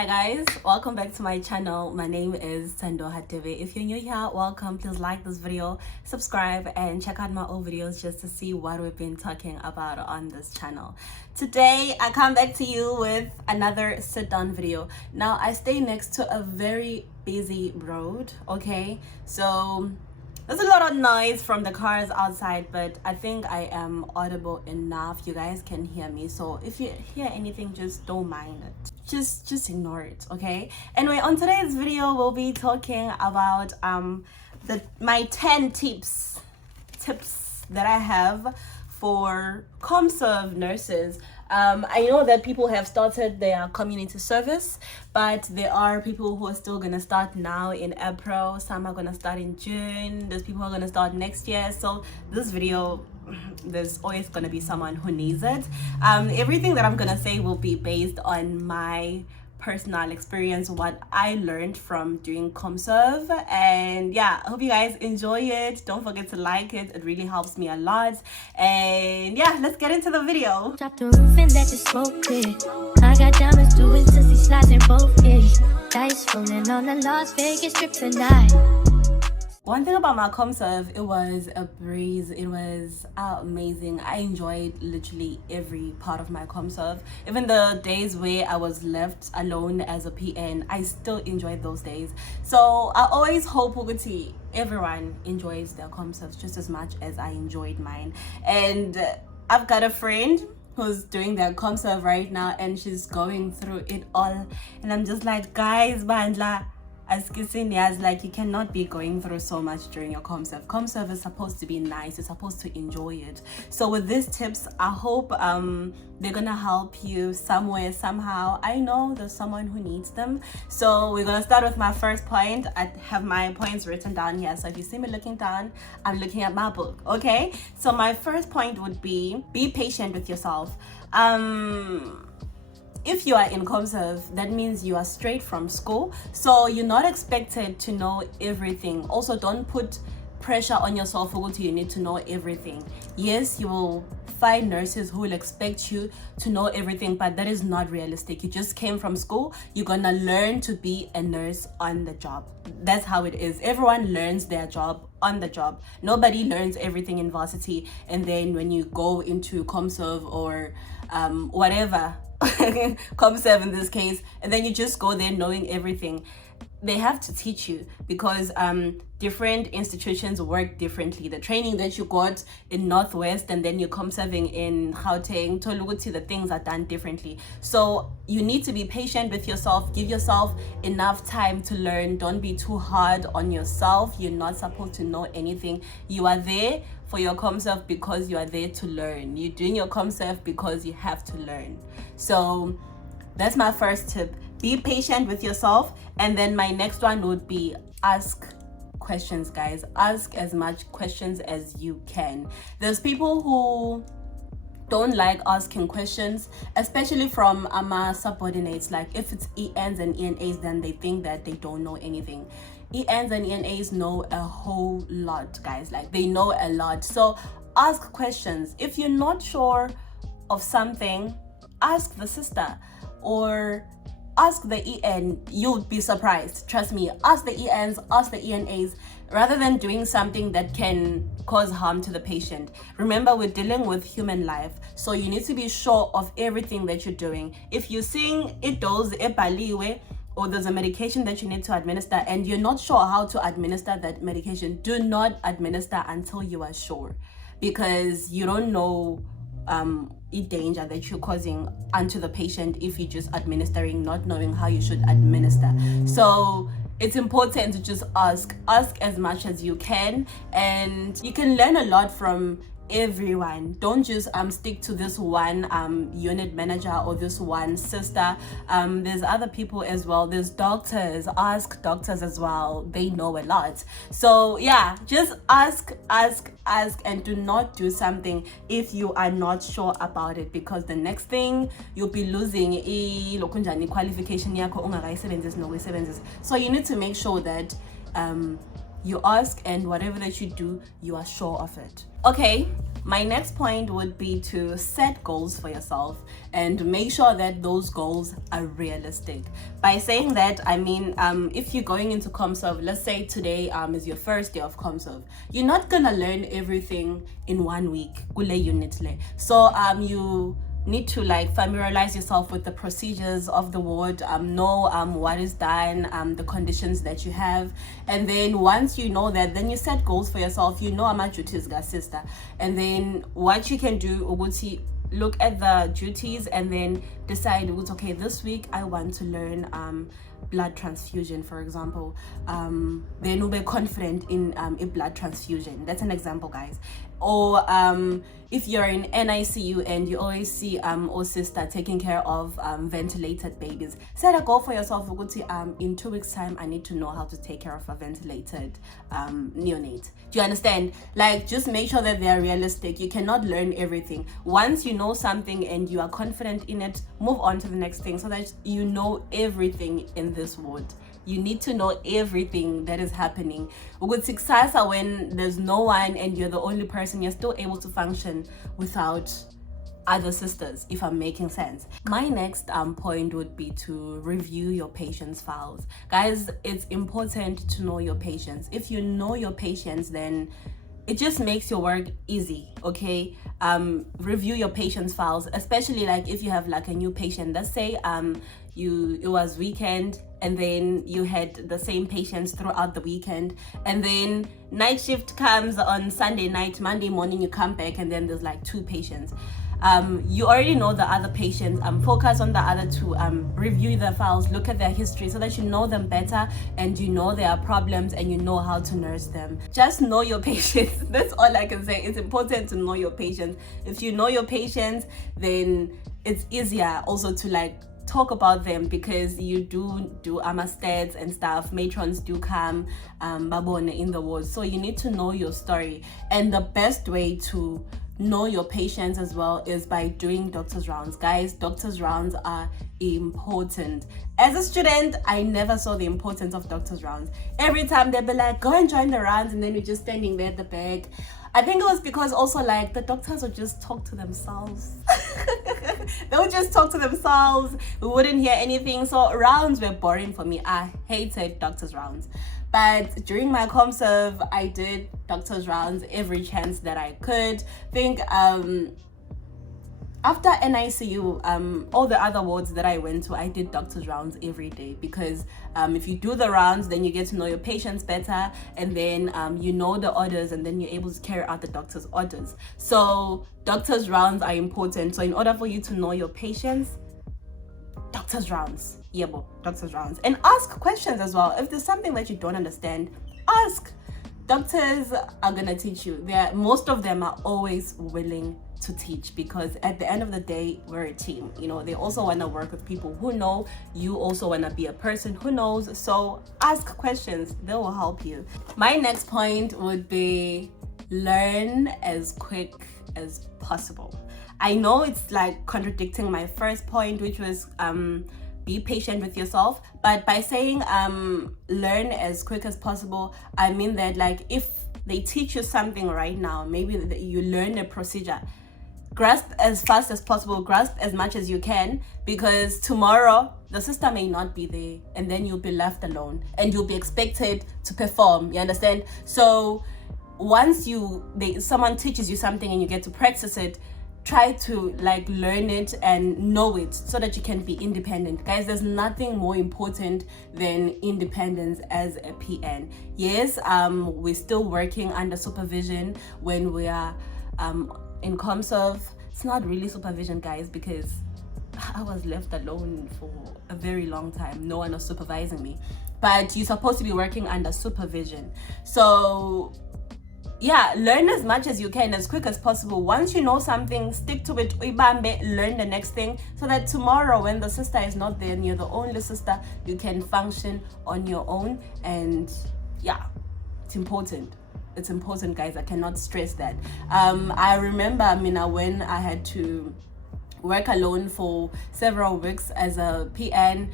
Hi guys, welcome back to my channel. My name is Thando HADEBE. If you're new here, welcome. Please like this video, subscribe, and check out my old videos just to see what we've been talking about on this channel. Today, I come back to you with another sit-down video. Now, I stay next to a very busy road, okay? So there's a lot of noise from the cars outside, but I think I am audible enough. You guys can hear me. So if you hear anything, just don't mind it. Just ignore it, okay? Anyway, on today's video, we'll be talking about my 10 tips that I have for ComServe nurses. I know that people have started their community service, but there are people who are still going to start now in April. Some are going to start in June. There's people who are going to start next year. So this video, there's always going to be someone who needs it. Everything that I'm going to say will be based on my personal experience, what I learned from doing ComServe. And yeah, I hope you guys enjoy it. Don't forget to like it. It really helps me a lot. And yeah, let's get into the video. Drop the roof and let the smoke clear. I got diamonds doing sissy slides in both ears. Dice rolling on the Las Vegas strip tonight. One thing about my ComServe, it was a breeze. It was amazing. I enjoyed literally every part of my ComServe. Even the days where I was left alone as a PN, I still enjoyed those days. So I always hope everyone enjoys their ComServes just as much as I enjoyed mine. And I've got a friend who's doing their ComServe right now, and she's going through it all. And I'm just like, guys, bandla. As like, you cannot be going through so much during your ComServe. ComServe is supposed to be nice. You're supposed to enjoy it. So with these tips, I hope they're gonna help you somewhere, somehow. I know there's someone who needs them. So we're gonna start with my first point. I have my points written down here. So if you see me looking down, I'm looking at my book, okay? So my first point would be patient with yourself. If you are in ComServe, that means you are straight from school, so you're not expected to know everything. Also, don't put pressure on yourself for you need to know everything. Yes, you will find nurses who will expect you to know everything, but that is not realistic. You just came from school. You're gonna learn to be a nurse on the job. That's how it is. Everyone learns their job on the job. Nobody learns everything in varsity, and then when you go into ComServe or whatever, ComServe in this case, and then you just go there knowing everything. They have to teach you because different institutions work differently. The training that you got in Northwest and then you're ComServing in Gauteng, Toluguti, the things are done differently. So you need to be patient with yourself. Give yourself enough time to learn. Don't be too hard on yourself. You're not supposed to know anything. You are there for your ComServe because you are there to learn. You're doing your ComServe because you have to learn. So that's my first tip. Be patient with yourself. And then my next one would be ask questions, guys. Ask as much questions as you can. There's people who don't like asking questions, especially from my subordinates. Like if it's ENs and ENAs, then they think that they don't know anything. ENs and ENAs know a whole lot, guys. Like they know a lot. So ask questions. If you're not sure of something, ask the sister or ask the EN. You'll be surprised. Trust me. Ask the ENs, ask the ENAs, rather than doing something that can cause harm to the patient. Remember, we're dealing with human life, so you need to be sure of everything that you're doing. If you're seeing it does or there's a medication that you need to administer and you're not sure how to administer that medication, do not administer until you are sure, because you don't know danger that you're causing unto the patient if you're just administering, not knowing how you should administer. So it's important to just ask as much as you can, and you can learn a lot from everyone. Don't just stick to this one unit manager or this one sister. There's other people as well. There's doctors. Ask doctors as well. They know a lot. So yeah, just ask, and do not do something if you are not sure about it, because the next thing you'll be losing qualification yakho. So you need to make sure that you ask, and whatever that you do, you are sure of it. Okay, My next point would be to set goals for yourself and make sure that those goals are realistic. By saying that, I mean, if you're going into ComServe, let's say today is your first day of ComServe, you're not gonna learn everything in 1 week. So you need to like familiarize yourself with the procedures of the ward, know what is done, the conditions that you have, and then once you know that, then you set goals for yourself. You know how much duties got sister, and then what you can do, Uguti, look at the duties and then decide, okay, this week I want to learn blood transfusion, for example. Then you'll be confident in a blood transfusion. That's an example, guys. Or if you're in NICU and you always see or sister taking care of ventilated babies, set a goal for yourself. In 2 weeks time I need to know how to take care of a ventilated neonate. Do you understand? Like, just make sure that they are realistic. You cannot learn everything. Once you know something and you are confident in it, move on to the next thing, so that you know everything in this ward. You need to know everything that is happening. When there's no one and you're the only person, you're still able to function without other sisters, if I'm making sense. My next point would be to review your patients' files. Guys, it's important to know your patients. If you know your patients, then it just makes your work easy, okay? Review your patients' files, especially like if you have like a new patient. Let's say it was weekend and then you had the same patients throughout the weekend, and then night shift comes on Sunday night, Monday morning you come back and then there's like 2 patients. You already know the other patients, focus on the other 2, review the files, look at their history so that you know them better and you know their problems and you know how to nurse them. Just know your patients. That's all I can say. It's important to know your patients. If you know your patients, then it's easier also to like talk about them, because you do stats and stuff. Matrons do come babone in the ward, so you need to know your story. And the best way to know your patients as well is by doing doctor's rounds. Guys, doctor's rounds are important. As a student, I never saw the importance of doctor's rounds. Every time they'd be like, go and join the rounds, and then you're just standing there at the back. I think it was because also like the doctors would just talk to themselves. They would just talk to themselves. We wouldn't hear anything. So rounds were boring for me. I hated doctor's rounds. But during my ComServe, I did doctor's rounds every chance that I could. Think after NICU, all the other wards that I went to, I did doctor's rounds every day, because if you do the rounds, then you get to know your patients better, and then you know the orders, and then you're able to carry out the doctor's orders. So doctor's rounds are important. So in order for you to know your patients, doctor's rounds. Doctor's rounds. And ask questions as well. If there's something that you don't understand, ask. Doctors are gonna teach you. Most of them are always willing to teach, because at the end of the day, we're a team. You know, they also want to work with people who know. You also want to be a person who knows. So ask questions, they will help you. My next point would be learn as quick as possible. I know it's like contradicting my first point, which was be patient with yourself, but by saying learn as quick as possible, I mean that like if they teach you something right now, maybe you learn a procedure, grasp as fast as possible, grasp as much as you can, because tomorrow the sister may not be there, and then you'll be left alone and you'll be expected to perform. You understand? So once someone teaches you something and you get to practice it, try to like learn it and know it so that you can be independent. Guys, there's nothing more important than independence as a PN. Yes, we're still working under supervision when we are in ComServe. It's not really supervision, guys, because I was left alone for a very long time. No one was supervising me, but you're supposed to be working under supervision. So yeah, learn as much as you can, as quick as possible. Once you know something, stick to it. Learn the next thing, so that tomorrow when the sister is not there and you're the only sister, you can function on your own. And yeah, it's important. It's important, guys. I cannot stress that. I remember, Mina, when I had to work alone for several weeks as a PN,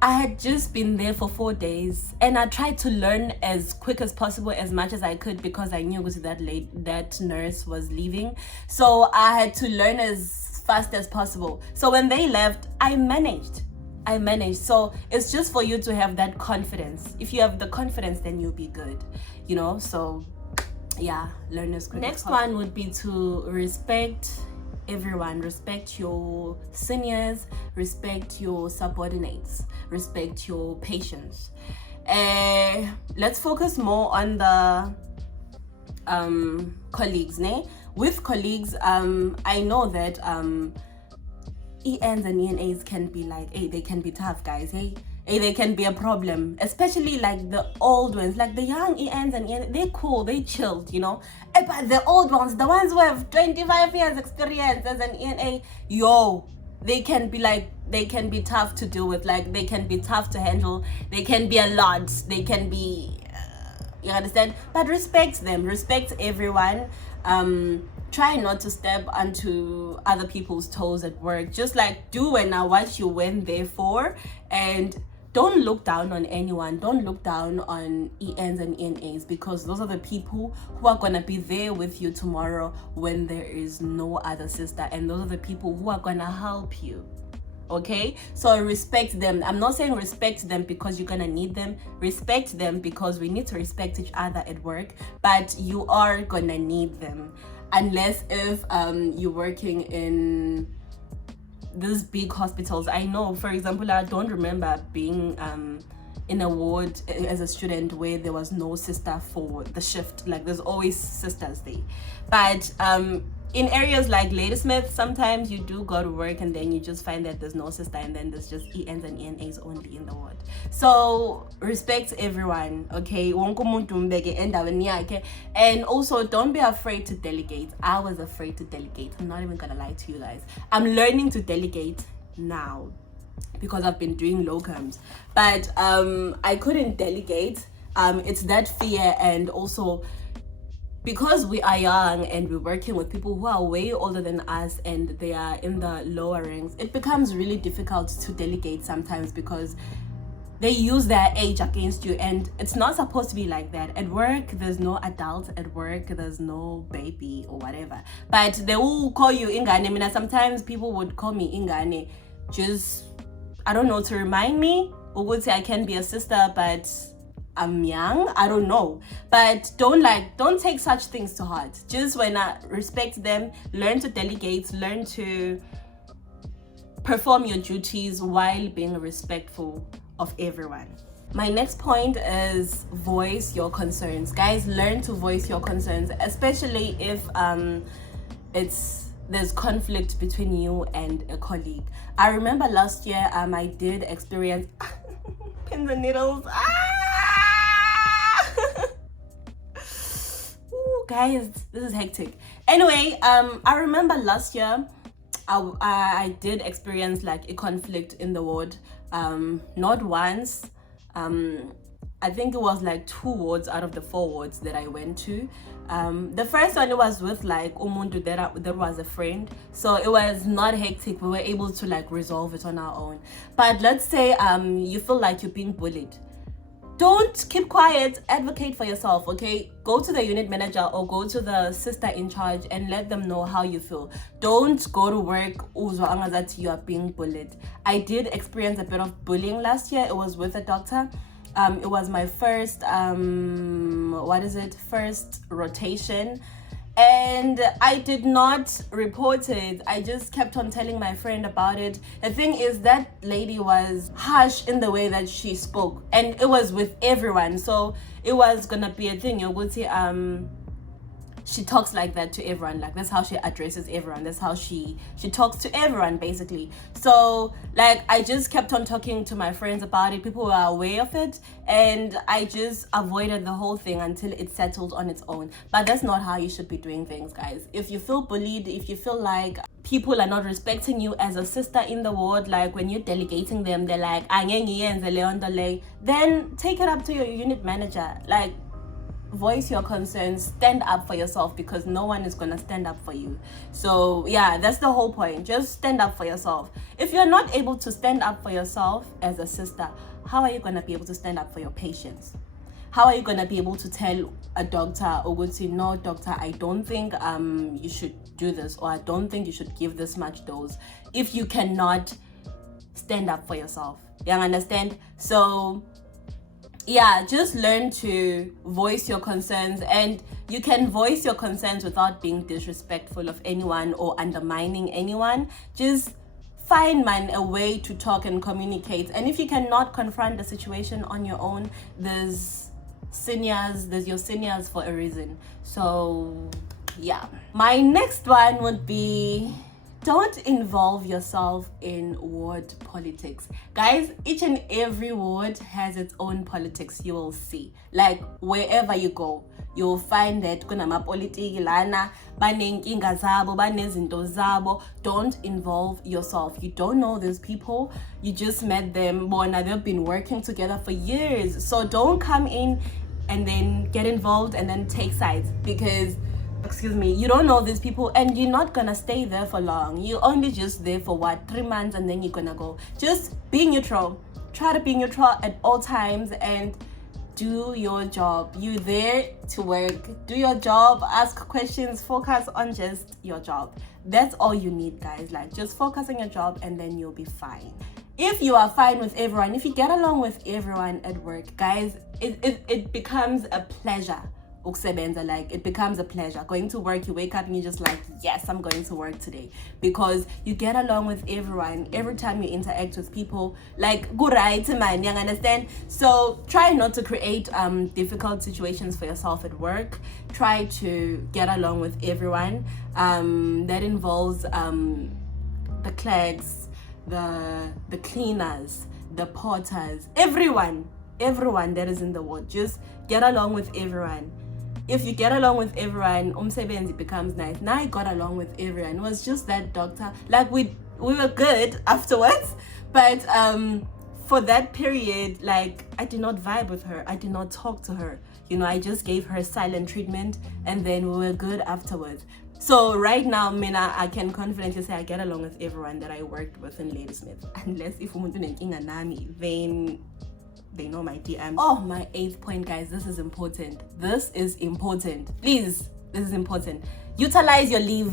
I had just been there for 4 days, and I tried to learn as quick as possible, as much as I could, because I knew that nurse was leaving. So I had to learn as fast as possible. So when they left, I managed. So it's just for you to have that confidence. If you have the confidence, then you'll be good, you know. So yeah, learn as quick. Next one would be to respect everyone. Respect your seniors, respect your subordinates, respect your patients. Let's focus more on the colleagues. With colleagues, I know that ENs and ENAs can be like, hey, they can be tough, guys. Hey, they can be a problem, especially like the old ones, like the young ENs and ENAs. They're cool, they chilled, you know. But the old ones, the ones who have 25 years experience as an ENA, they can be tough to deal with. Like, they can be tough to handle. They can be a lot. They can be, you understand? But respect them. Respect everyone. Try not to step onto other people's toes at work. Just like do what you went there for, and don't look down on anyone. Don't look down on ENs and ENAs, because those are the people who are gonna be there with you tomorrow when there is no other sister, and those are the people who are gonna help you. Okay, so respect them. I'm not saying respect them because you're gonna need them. Respect them because we need to respect each other at work, but you are gonna need them, unless if you're working in these big hospitals. I know, for example, I don't remember being in a ward as a student where there was no sister for the shift. Like, there's always sisters there. But in areas like Ladysmith, sometimes you do go to work and then you just find that there's no sister, and then there's just ENs and ENAs only in the ward. So respect everyone, okay? And also, don't be afraid to delegate. I was afraid to delegate. I'm not even gonna lie to you guys. I'm learning to delegate now because I've been doing locums, but I couldn't delegate. It's that fear, and also because we are young and we're working with people who are way older than us and they are in the lower ranks, it becomes really difficult to delegate sometimes, because they use their age against you, and it's not supposed to be like that. At work, there's no adult. At work, there's no baby or whatever. But they will call you Ingane. I mean, sometimes people would call me Ingane, just, I don't know, to remind me, or would say I can be a sister, but I'm young. I don't know. But don't take such things to heart. Just respect them, learn to delegate, learn to perform your duties while being respectful of everyone. My next point is voice your concerns. Guys, learn to voice your concerns, especially if there's conflict between you and a colleague. I remember last year I did experience pins and needles. Ooh, guys, this is hectic. Anyway, I remember last year I did experience like a conflict in the ward. Not once. I think it was like 2 wards out of the 4 wards that I went to. The first one, it was with like umuntu that was a friend, so it was not hectic. We were able to like resolve it on our own. But let's say you feel like you're being bullied. Don't keep quiet, advocate for yourself, okay? Go to the unit manager or go to the sister in charge and let them know how you feel. Don't go to work that you are being bullied. I did experience a bit of bullying last year. It was with a doctor. It was my first first rotation, and I did not report it. I just kept on telling my friend about it. The thing is, that lady was harsh in the way that she spoke, and it was with everyone, so it was gonna be a thing. She talks like that to everyone. Like, that's how she addresses everyone. That's how she talks to everyone, basically. So like, I just kept on talking to my friends about it. People were aware of it, and I just avoided the whole thing until it settled on its own. But that's not how you should be doing things, guys. If you feel bullied, if you feel like people are not respecting you as a sister in the ward, like when you're delegating them, they're like, then take it up to your unit manager. Like, voice your concerns, stand up for yourself, because no one is gonna stand up for you. So yeah, that's the whole point. Just stand up for yourself. If you're not able to stand up for yourself as a sister, how are you gonna be able to stand up for your patients? How are you gonna be able to tell a doctor, or go to, no doctor, I don't think you should do this, or I don't think you should give this much dose, if you cannot stand up for yourself? You understand? So yeah, just learn to voice your concerns, and you can voice your concerns without being disrespectful of anyone or undermining anyone. Just find a way to talk and communicate. And if you cannot confront the situation on your own, there's your seniors for a reason. So yeah, my next one would be, don't involve yourself in ward politics. Guys, each and every ward has its own politics. You will see, like wherever you go, you'll find that kunamapolitiki lana, banenkinga zabo, banezinto zabo. Don't involve yourself. You don't know these people. You just met them. Bona, they've been working together for years. So don't come in and then get involved and then take sides, because you don't know these people, and you're not gonna stay there for long. You're only just there for 3 months, and then you're gonna go. Just be neutral. Try to be neutral at all times and do your job. You're there to work. Do your job, ask questions, focus on just your job. That's all you need, guys. Like, just focus on your job and then you'll be fine. If you are fine with everyone, if you get along with everyone at work, guys, it becomes a pleasure. Like, it becomes a pleasure. Going to work, you wake up and you're just like, yes, I'm going to work today, because you get along with everyone. Every time you interact with people, like, good right, man, you understand? So try not to create difficult situations for yourself at work. Try to get along with everyone. That involves the clerks, the cleaners, the porters, everyone that is in the ward. Just get along with everyone. If you get along with everyone, umsebenzi becomes nice. Now I got along with everyone. It was just that doctor, like, we were good afterwards, but for that period, like, I did not vibe with her. I did not talk to her. I just gave her silent treatment, and then we were good afterwards. So right now, Mina, I can confidently say I get along with everyone that I worked with in Ladysmith. Unless if umuntu nenkinga nami, then they know my DM. Oh, my 8th point, guys. This is important. Please, this is important. Utilize your leave.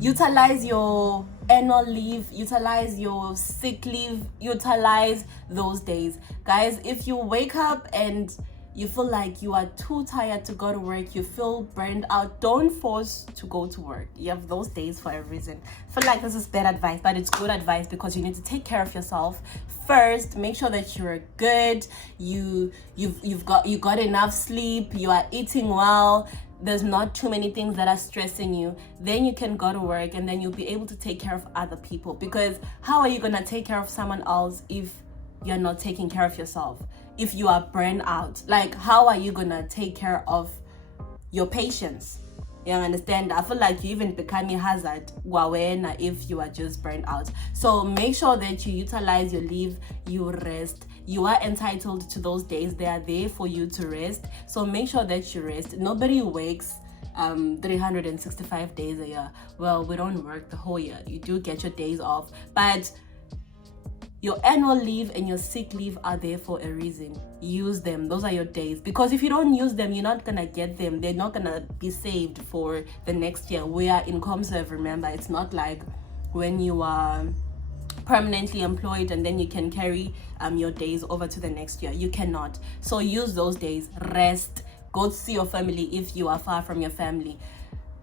Utilize your annual leave. Utilize your sick leave. Utilize those days. Guys, if you wake up and you feel like you are too tired to go to work, you feel burned out, don't force to go to work. You have those days for a reason. I feel like this is bad advice, but it's good advice, because you need to take care of yourself first. Make sure that you're good, you got enough sleep, you are eating well, there's not too many things that are stressing you. Then you can go to work, and then you'll be able to take care of other people. Because how are you gonna take care of someone else if you're not taking care of yourself? If you are burned out, like, how are you gonna take care of your patients? You understand? I feel like you even become a hazard if you are just burned out. So make sure that you utilize your leave, you rest. You are entitled to those days. They are there for you to rest. So make sure that you rest. Nobody works 365 days a year. Well, we don't work the whole year. You do get your days off, but your annual leave and your sick leave are there for a reason. Use them. Those are your days. Because if you don't use them, you're not gonna get them. They're not gonna be saved for the next year. We are in ComServe, remember. It's not like when you are permanently employed and then you can carry your days over to the next year. You cannot. So use those days. Rest. Go see your family if you are far from your family.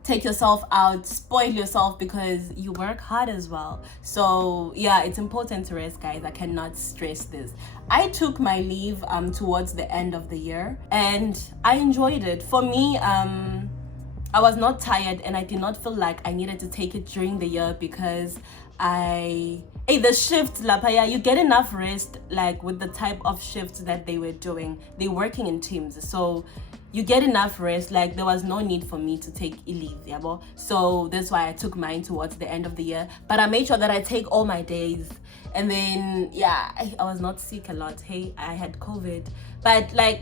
Take yourself out, spoil yourself, because you work hard as well. So yeah, it's important to rest, guys. I cannot stress this. I took my leave towards the end of the year, and I enjoyed it. For me, I was not tired, and I did not feel like I needed to take it during the year, because the shift, lapaya, you get enough rest, like with the type of shifts that they were doing. They're working in teams, so you get enough rest. Like, there was no need for me to take a leave, yeah. So that's why I took mine towards the end of the year. But I made sure that I take all my days. And then, yeah, I was not sick a lot. Hey, I had COVID. But like,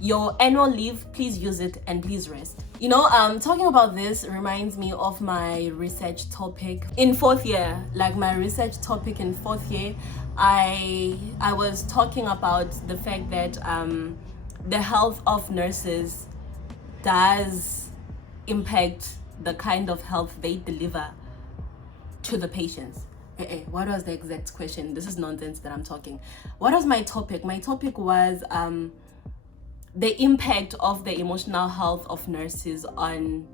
your annual leave, please use it and please rest. You know, talking about this reminds me of my research topic in 4th year. Like my research topic in 4th year, I was talking about the fact that the health of nurses does impact the kind of health they deliver to the patients. What was the exact question? This is nonsense that I'm talking. What was my topic? My topic was the impact of the emotional health of nurses on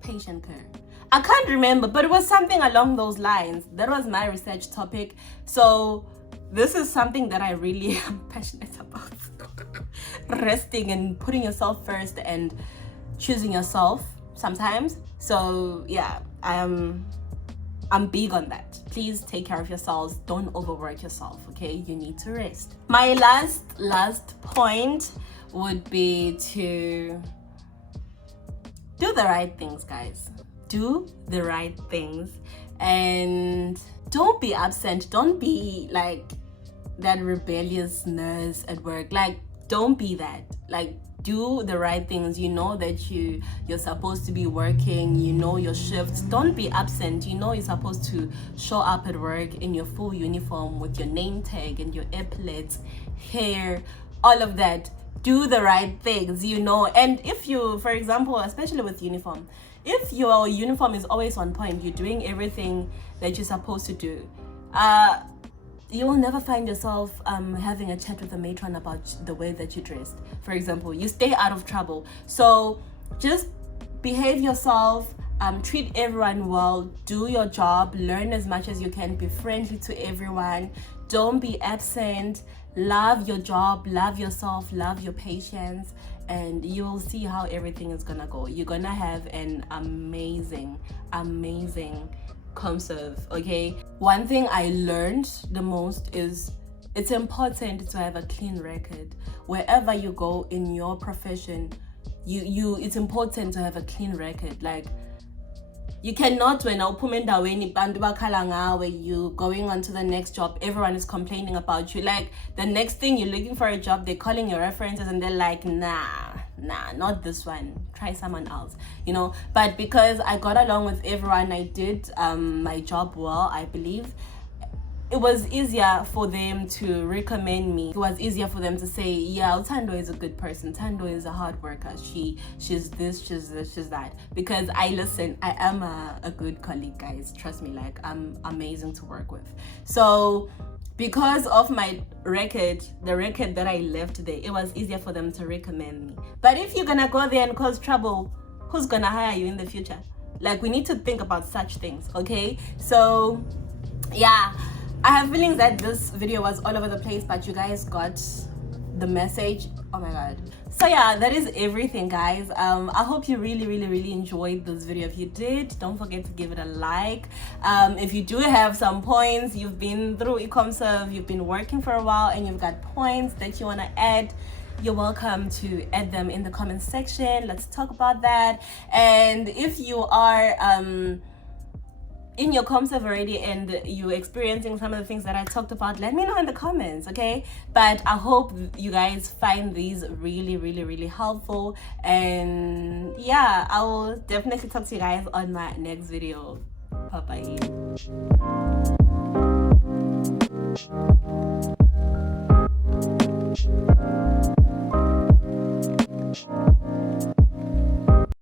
patient care. I can't remember, but it was something along those lines. That was my research topic. So this is something that I really am passionate about. Resting and putting yourself first and choosing yourself sometimes. So yeah, I'm big on that. Please take care of yourselves. Don't overwork yourself, okay? You need to rest. My last point would be to do the right things, guys. Do the right things and don't be absent. Don't be like that rebellious nurse at work. Like, don't be that. Like, do the right things. You know that you're supposed to be working, you know your shifts. Don't be absent. You know you're supposed to show up at work in your full uniform with your name tag and your epaulets, hair, all of that. Do the right things, you know. And if you, for example, especially with uniform, if your uniform is always on point, you're doing everything that you're supposed to do, you will never find yourself having a chat with a matron about the way that you dressed. For example, you stay out of trouble. So just behave yourself, treat everyone well, do your job, learn as much as you can, be friendly to everyone, don't be absent, love your job, love yourself, love your patients, and you will see how everything is gonna go. You're gonna have an amazing ComServe, okay? One thing I learned the most is it's important to have a clean record. Wherever you go in your profession, it's important to have a clean record. Like, you cannot, when you going on to the next job, everyone is complaining about you. Like, the next thing you're looking for a job, they're calling your references and they're like, nah, not this one, try someone else, you know. But because I got along with everyone, I did my job well, I believe, it was easier for them to recommend me. It was easier for them to say, yeah, Thando is a good person, Thando is a hard worker, she's this, she's that. Because I am a good colleague, guys, trust me. Like, I'm amazing to work with. So because of my record, the record that I left there, it was easier for them to recommend me. But if you're gonna go there and cause trouble, who's gonna hire you in the future? Like, we need to think about such things, okay? So yeah, I have feelings that this video was all over the place, but you guys got the message. Oh my god. So yeah, that is everything, guys. I hope you really enjoyed this video. If you did, don't forget to give it a like. If you do have some points, you've been through ComServe, you've been working for a while and you've got points that you want to add, you're welcome to add them in the comment section. Let's talk about that. And if you are in your ComServe already and you're experiencing some of the things that I talked about, let me know in the comments, okay? But I hope you guys find these really helpful. And yeah, I will definitely talk to you guys on my next video. Bye bye.